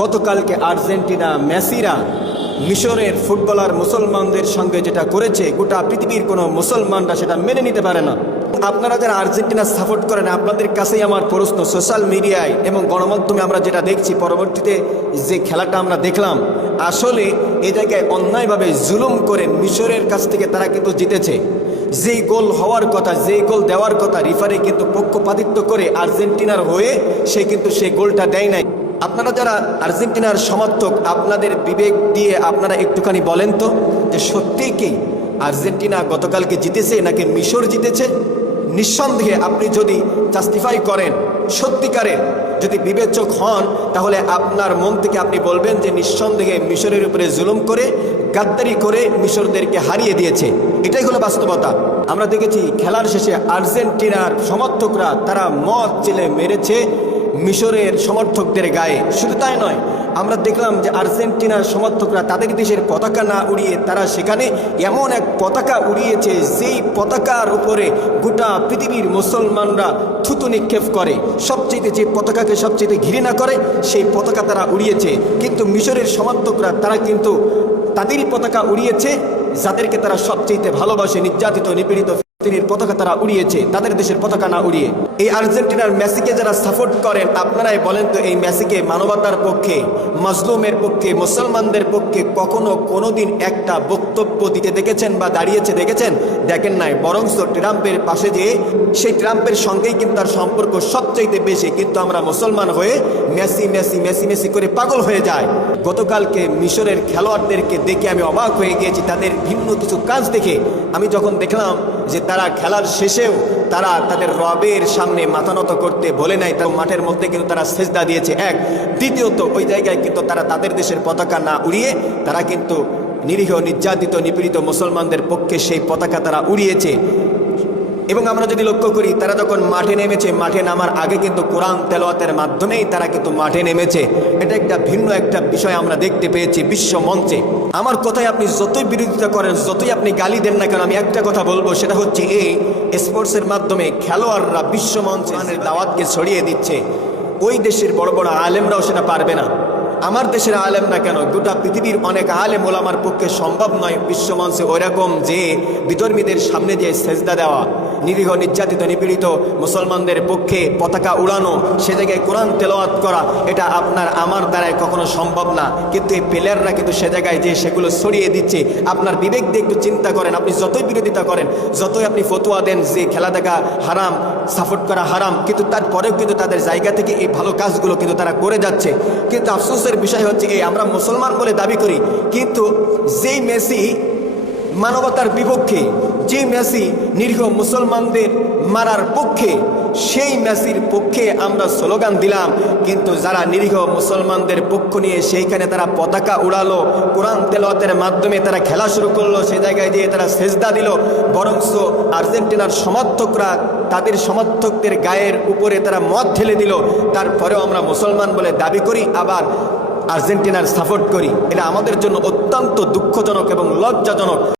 গতকালকে আর্জেন্টিনা মেসিরা মিশরের ফুটবলার মুসলমানদের সঙ্গে যেটা করেছে, গোটা পৃথিবীর কোনো মুসলমানরা সেটা মেনে নিতে পারে না। আপনারা যারা আর্জেন্টিনা সাপোর্ট করেন, আপনাদের কাছেই আমার প্রশ্ন, সোশ্যাল মিডিয়ায় এবং গণমাধ্যমে আমরা যেটা দেখছি, পরবর্তীতে যে খেলাটা আমরা দেখলাম, আসলে এ জায়গায় অন্যায়ভাবে জুলুম করে মিশরের কাছ থেকে তারা কিন্তু জিতেছে। যেই গোল হওয়ার কথা, যেই গোল দেওয়ার কথা, রিফারি কিন্তু পক্ষপাতিত্ব করে আর্জেন্টিনার হয়ে সে কিন্তু সেই গোলটা দেয় নাই। আপনারা যারা আর্জেন্টিনার সমর্থক, আপনাদের বিবেক দিয়ে আপনারা একটুখানি বলেন তো যে সত্যিই কি আর্জেন্টিনা গতকালকে জিতেছে নাকি মিশর জিতেছে? নিঃসন্দেহে আপনি যদি জাস্টিফাই করেন, সত্যিকারের যদি বিবেচক হন, তাহলে আপনার মন থেকে আপনি বলবেন যে নিঃসন্দেহে মিশরের উপরে জুলুম করে, গাদ্দারি করে মিশরদেরকে হারিয়ে দিয়েছে। এটাই হলো বাস্তবতা। আমরা দেখেছি খেলার শেষে আর্জেন্টিনার সমর্থকরা তারা মদ চেলে মেরেছে মিশরের সমর্থকদের গায়ে। শুধু তাই নয়, আমরা দেখলাম যে আর্জেন্টিনার সমর্থকরা তাদের দেশের পতাকা না উড়িয়ে তারা সেখানে এমন এক পতাকা উড়িয়েছে, যেই পতাকার উপরে গোটা পৃথিবীর মুসলমানরা থুতু নিক্ষেপ করে। সবচেয়ে যে পতাকাকে সবচেয়ে ঘৃণা করে সেই পতাকা তারা উড়িয়েছে। কিন্তু মিশরের সমর্থকরা তারা কিন্তু তাদেরই পতাকা উড়িয়েছে যাদেরকে তারা সবচেয়ে ভালোবাসে, নির্যাতিত নিপীড়িত ফিলিস্তিনের পতাকা তারা উড়িয়েছে, তাদের দেশের পতাকা না উড়িয়ে। এই আর্জেন্টিনার মেসিকে যারা সাপোর্ট করেন, আপনারাই বলেন তো এই মেসিকে মানবতার পক্ষে, মাজলুমের পক্ষে, মুসলমানদের পক্ষে কখনো কোনোদিন একটা বক্তব্য দিতে দেখেছেন বা দাঁড়িয়েছে দেখেছেন? দেখেন নাই। বরঞ্চ ট্রাম্পের পাশে যেয়ে সেই ট্রাম্পের সঙ্গেই কিন্তু তার সম্পর্ক সবচাইতে বেশি। কিন্তু আমরা মুসলমান হয়ে মেসি মেসি মেসি মেসি করে পাগল হয়ে যায়। গতকালকে মিশরের খেলোয়াড়দেরকে দেখে আমি অবাক হয়ে গিয়েছি, তাদের ভিন্ন কিছু কাজ দেখে। আমি যখন দেখলাম যে তারা খেলার শেষেও তারা তাদের রবের সামনে মাথা নত করতে ভোলে নাই, তার মাঠের মধ্যে কিন্তু তারা সেজদা দিয়েছে। এক, দ্বিতীয়ত ওই জায়গায় কিন্তু তারা তাদের দেশের পতাকা না উড়িয়ে তারা কিন্তু নিরীহ নির্যাতিত নিপীড়িত মুসলমানদের পক্ষে সেই পতাকা তারা উড়িয়েছে। এবং আমরা যদি লক্ষ্য করি, তারা যখন মাঠে নেমেছে, মাঠে নামার আগে কিন্তু কোরআন তেলাওয়াতের মাধ্যমেই তারা কিন্তু মাঠে নেমেছে। এটা একটা ভিন্ন একটা বিষয় আমরা দেখতে পেয়েছি বিশ্ব মঞ্চে। আমার কথায় আপনি যতই বিরোধিতা করেন, যতই আপনি গালি দেন না কেন, আমি একটা কথা বলবো, সেটা হচ্ছে এই স্পোর্টসের মাধ্যমে খেলোয়াড়রা বিশ্ব মঞ্চে দাওয়াতকে ছড়িয়ে দিচ্ছে। ওই দেশের বড় বড় আলেমরাও সেটা পারবে না। আমার দেশের আলেম না কেন, গোটা পৃথিবীর অনেক আলেম ওলামার পক্ষে সম্ভব নয় বিশ্বমঞ্চে ওইরকম যে বিধর্মীদের সামনে যে সেজদা দেওয়া, নিরীহ নির্যাতিত নিপীড়িত মুসলমানদের পক্ষে পতাকা উড়ানো, সে জায়গায় কোরআন তেলাওয়াত করা, এটা আপনার আমার দ্বারায় কখনো সম্ভব না। কিন্তু এই প্লেয়াররা কিন্তু সে জায়গায় যে সেগুলো ছড়িয়ে দিচ্ছে। আপনার বিবেক দিয়ে একটু চিন্তা করেন, আপনি যতই বিরোধিতা করেন, যতই আপনি ফতোয়া দেন যে খেলা দেখা হারাম, সাপোর্ট করা হারাম, কিন্তু তারপরেও কিন্তু তাদের জায়গা থেকে এই ভালো কাজগুলো কিন্তু তারা করে যাচ্ছে। কিন্তু আফসোসের বিষয় হচ্ছে এই আমরা মুসলমান বলে দাবি করি, কিন্তু যেই মেসি মানবতার বিপক্ষে, যে মেসি নিরীহ মুসলমানদের মারার পক্ষে, সেই মেসির পক্ষে আমরা স্লোগান দিলাম, কিন্তু যারা নিরীহ মুসলমানদের পক্ষ নিয়ে সেইখানে তারা পতাকা উড়ালো, কোরআন তেলাওয়াতের মাধ্যমে তারা খেলা শুরু করলো, সে জায়গায় দিয়ে তারা সেজদা দিল। বরঞ্চ আর্জেন্টিনার সমর্থকরা তাদের সমর্থকদের গায়ের উপরে তারা মদ ঢেলে দিল। তারপরেও আমরা মুসলমান বলে দাবি করি, আবার আর্জেন্টিনার সাপোর্ট করি। এটা আমাদের জন্য অত্যন্ত দুঃখজনক এবং লজ্জাজনক।